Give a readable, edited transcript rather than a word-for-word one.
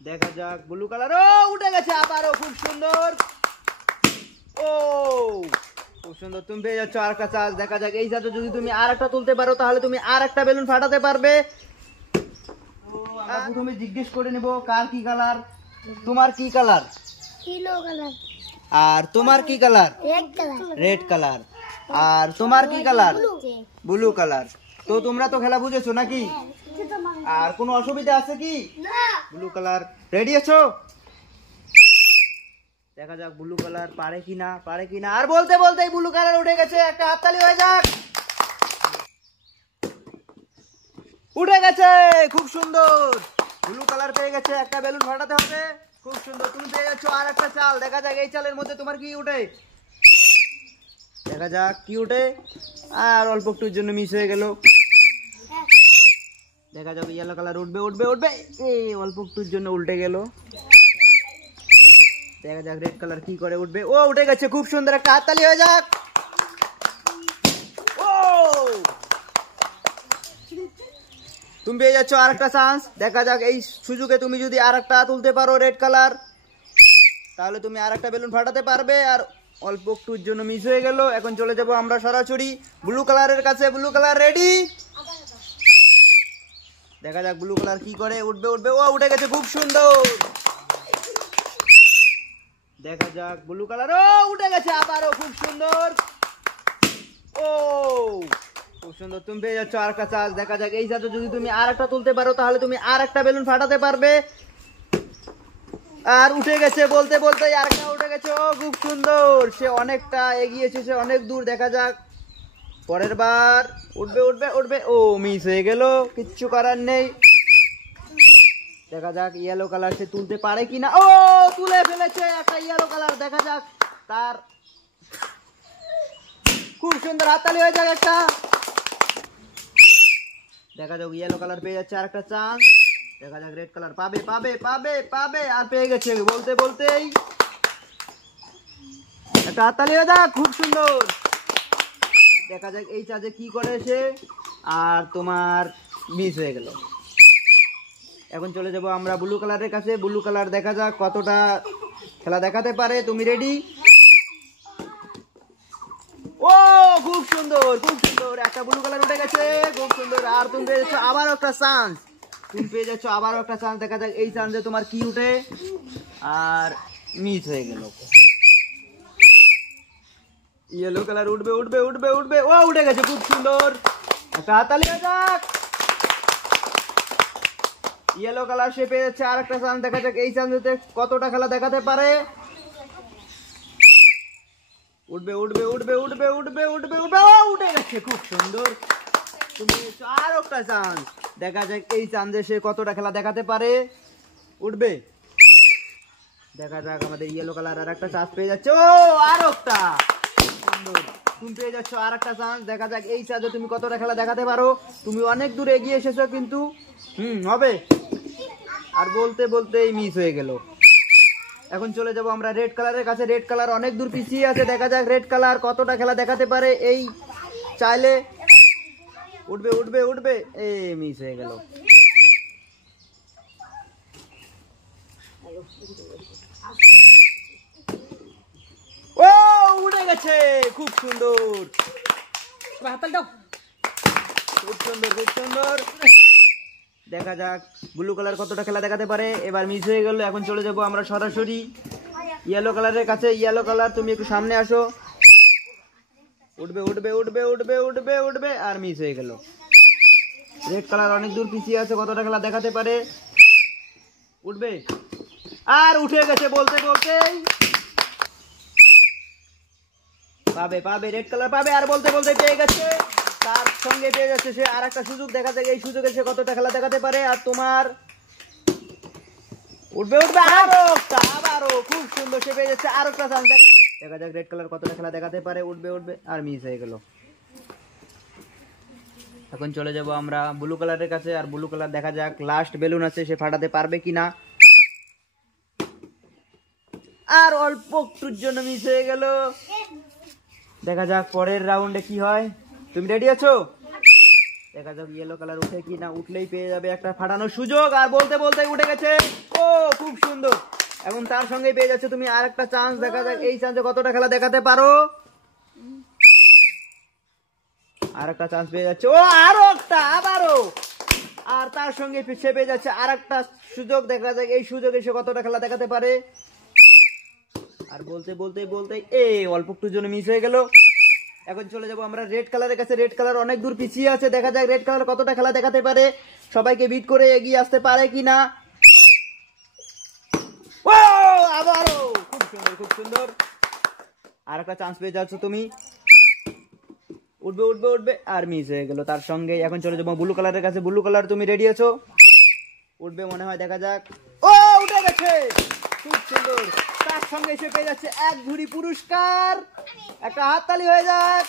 দেখা যাক blue colour, ও উঠে গেছে আবারও, খুব সুন্দর। ও খুব সুন্দর, তুমি পেয়ে যাচ্ছ আর একটা চান্স। দেখা যাক এই সাথে যদি তুমি আর একটা তুলতে পারো তাহলে তুমি আর একটা বেলুন ফাটাতে পারবে। আমরা প্রথমে জিজ্ঞেস করে নেব কার কি কালার। তোমার কি কালার? Yellow colour. আর তোমার কি colour? Red colour. Red colour. আর তোমার কি কালার? Blue colour. তো তোমরা তো খেলা বুঝেছো নাকি? আর কোনো অসুবিধা আছে কি? না। ব্লু কালার রেডি আছো? দেখা যাক ব্লু কালার পারে কিনা, পারে কিনা। আর বলতে বলতেই ব্লু কালার উঠে গেছে, একটা হাততালি হয়ে যাক। উঠে গেছে, খুব সুন্দর। ব্লু কালার পেয়ে গেছে, একটা বেলুন ফাটাতে হবে। খুব সুন্দর, তুমি পেয়ে যাচ্ছ আর একটা চাল। দেখা যাক এই চালের মধ্যে তোমার কি উঠে। দেখা যাক কি উঠে। আর অল্প একটুর জন্য মিস হয়ে গেল। দেখা যাক ইয়েলো কালার উঠবে উঠবে উঠবে, এই অল্প একটুর জন্য উল্টে গেল। দেখা যাক রেড কালার কি করে উঠবে। ও উঠে গেছে, খুব সুন্দর, একটা হাততালি হয়ে যাক। ও তুমি পেয়ে যাচ্ছ আর একটা চান্স। দেখা যাক এই সুযোগে তুমি যদি আর একটা তুলতে পারো রেড কালার, তাহলে তুমি আর একটা বেলুন ফাটাতে পারবে। আর অল্প একটুর জন্য মিস হয়ে গেল। এখন চলে যাব আমরা সরাসরি ব্লু কালারের কাছে। Blue colour ready? দেখা যাক ব্লু কালার কি করে, উঠবে উঠবে, ও উঠে গেছে, খুব সুন্দর। দেখা যাক ব্লু কালার, ও উঠে গেছে আবারও, খুব সুন্দর। ও খুব সুন্দর, তুমি পেয়ে যাচ্ছ আর একটা চান্স। দেখা যাক এই সাথে যদি তুমি আর একটা তুলতে পারো তাহলে তুমি আর একটা বেলুন ফাটাতে পারবে। আর উঠে গেছে, বলতে বলতে আরেকটা উঠে গেছে। ও খুব সুন্দর, সে অনেকটা এগিয়েছে, সে অনেক দূর। দেখা যাক পরের বার উঠবে উঠবে উঠবে, ও মিস হয়ে গেল, কিচ্ছু করার নেই। দেখা যাক ইয়েলো কালার সে তুলতে পারে কিনা। ও তুলে ফেলেছে একটা ইয়েলো কালার। দেখা যাক তার, খুব সুন্দর, হাততালি হয়ে যাক একটা। দেখা যাক ইয়েলো কালার পেয়ে যাচ্ছে আর একটা চান্স। দেখা যাক রেড কালার পাবে পাবে পাবে পাবে, আর পেয়ে গেছে বলতে বলতেই। একটা হাততালি হয়ে যাক, খুব সুন্দর। দেখা যাক এই চার্জে কি করে সে। আর তোমার মিস হয়ে গেল। এখন চলে যাব আমরা ব্লু কালারের কাছে। ব্লু কালার দেখা যাক কতটা খেলা দেখাতে পারে। তুমি রেডি? ও খুব সুন্দর, খুব সুন্দর, একটা ব্লু কালার উঠে গেছে, খুব সুন্দর। আর তুমি পেয়ে যাচ্ছ আবারও একটা চান্স। তুমি পেয়ে যাচ্ছ আবারও একটা চান্স। দেখা যাক এই চান্সে তোমার কি উঠে। আর মিস হয়ে গেল। ইয়েলো কালার উঠবে উঠবে উঠবে উঠবে, ও উঠে গেছে, খুব সুন্দর, একটা হাততালি হয়ে যাক। ইয়েলো কালার সে পেয়ে যাচ্ছে আর একটা চান্স। দেখা যাক এই চান্সেতে কতটা খেলা দেখাতে পারে। উঠবে উঠবে উঠবে উঠবে উঠবে উঠবে উঠবে, ও উঠে গেছে, খুব সুন্দর। তুমি আর একটা চান্স। দেখা যাক এই চান্সে সে কতটা খেলা দেখাতে পারে। উঠবে। দেখা যাক আমাদের ইয়েলো কালার আর একটা চান্স পেয়ে যাচ্ছে। ও আর একটা সুন্দর, তুমি পেয়ে যাচ্ছ আর একটা চান্স। দেখা যাক এই চান্সে তুমি কতটা খেলা দেখাতে পারো। তুমি অনেক দূর এগিয়ে এসেছো কিন্তু হবে। আর বলতে বলতেই মিস হয়ে গেল। এখন চলে যাব আমরা রেড কালারের কাছে। রেড কালার অনেক দূর পিছিয়ে আছে। দেখা যাক রেড কালার কতটা খেলা দেখাতে পারে এই চাইলে। উঠবে উঠবে উঠবে, এই মিস হয়ে গেল। ও উঠে গেছে, খুব সুন্দর, খুব সুন্দর, খুব সুন্দর। দেখা যাক ব্লু কালার কতটা খেলা দেখাতে পারে। এবার মিস হয়ে গেল। এখন চলে যাব আমরা সরাসরি ইয়েলো কালারের কাছে। ইয়েলো কালার তুমি একটু সামনে আসো। উঠবে উঠবে উঠবে উঠবে উঠবে উঠবে, আর মিস হয়ে গেল। রেড কালার অনেক দূর পিছিয়ে আছে, কতটা খেলা দেখাতে পারে। উঠবে, আর উঠে গেছে বলতে বলতেই। পাবে পাবে, রেড কালার পাবে, আর বলতে বলতে পেয়ে গেছে। তার সঙ্গে পেয়ে যাচ্ছে সে আর একটা সুযোগ। দেখা যাক এই সুযোগে সে কতটা খেলা দেখাতে পারে। আর তোমার উঠবে উঠবে, আবারও খুব সুন্দর, সে পেয়ে যাচ্ছে আর একটা চান্স। দেখা যাক রেড কালার কতটা খেলা দেখাতে পারে। উঠবে উঠবে, আর মিস হয়ে গেল। এখন চলে যাব আমরা ব্লু কালারের কাছে। আর ব্লু কালার দেখা যাক লাস্ট বেলুন আছে, সে ফাটাতে পারবে কিনা। আর অল্প একটুর জন্য মিস হয়ে গেল। দেখা যাক পরের রাউন্ডে কি হয়। তুমি রেডি আছো? দেখা যাক ইয়েলো কালার উঠে কি না। উঠলেই পেয়ে যাবে একটা ফাটানোর সুযোগ। আর বলতে বলতে উঠে গেছে। ও খুব সুন্দর। এখন তার সঙ্গে পেয়ে যাচ্ছে তুমি আরেকটা চান্স, দেখা যাক এই চান্সে কতটা খেলা দেখাতে পারো। আরেকটা চান্স পেয়ে যাচ্ছে, ও আরো একটা, আবারও। আর তার সঙ্গে পিছিয়ে পেয়ে যাচ্ছে আরেকটা সুযোগ, দেখা যাক এই সুযোগে সে কতটা খেলা দেখাতে পারে। আর বলতে বলতে বলতে অল্প একটুর জন্য মিস হয়ে গেল। এখন চলে যাবো আমরা রেড কালারের কাছে। রেড কালার অনেক দূর পিছিয়ে আছে, দেখা যাক রেড কালার কতটা খেলা দেখাতে পারে, সবাইকে বিট করে এগিয়ে আসতে পারে কিনা। আবারও খুব সুন্দর, খুব সুন্দর। আর একটা চান্স পেয়ে যাচ্ছ তুমি, উঠবে উঠবে উঠবে, আর মিস হয়ে গেল তার সঙ্গে। এখন চলে যাবো ব্লু কালারের কাছে। ব্লু কালার তুমি রেডি আছো? উঠবে মনে হয়, দেখা যাক। ও উঠে গেছে, খুব সুন্দর। তার সঙ্গে এসে পেয়ে যাচ্ছে 1 ঝুড়ি পুরস্কার। একটা হাততালি হয়ে যাক।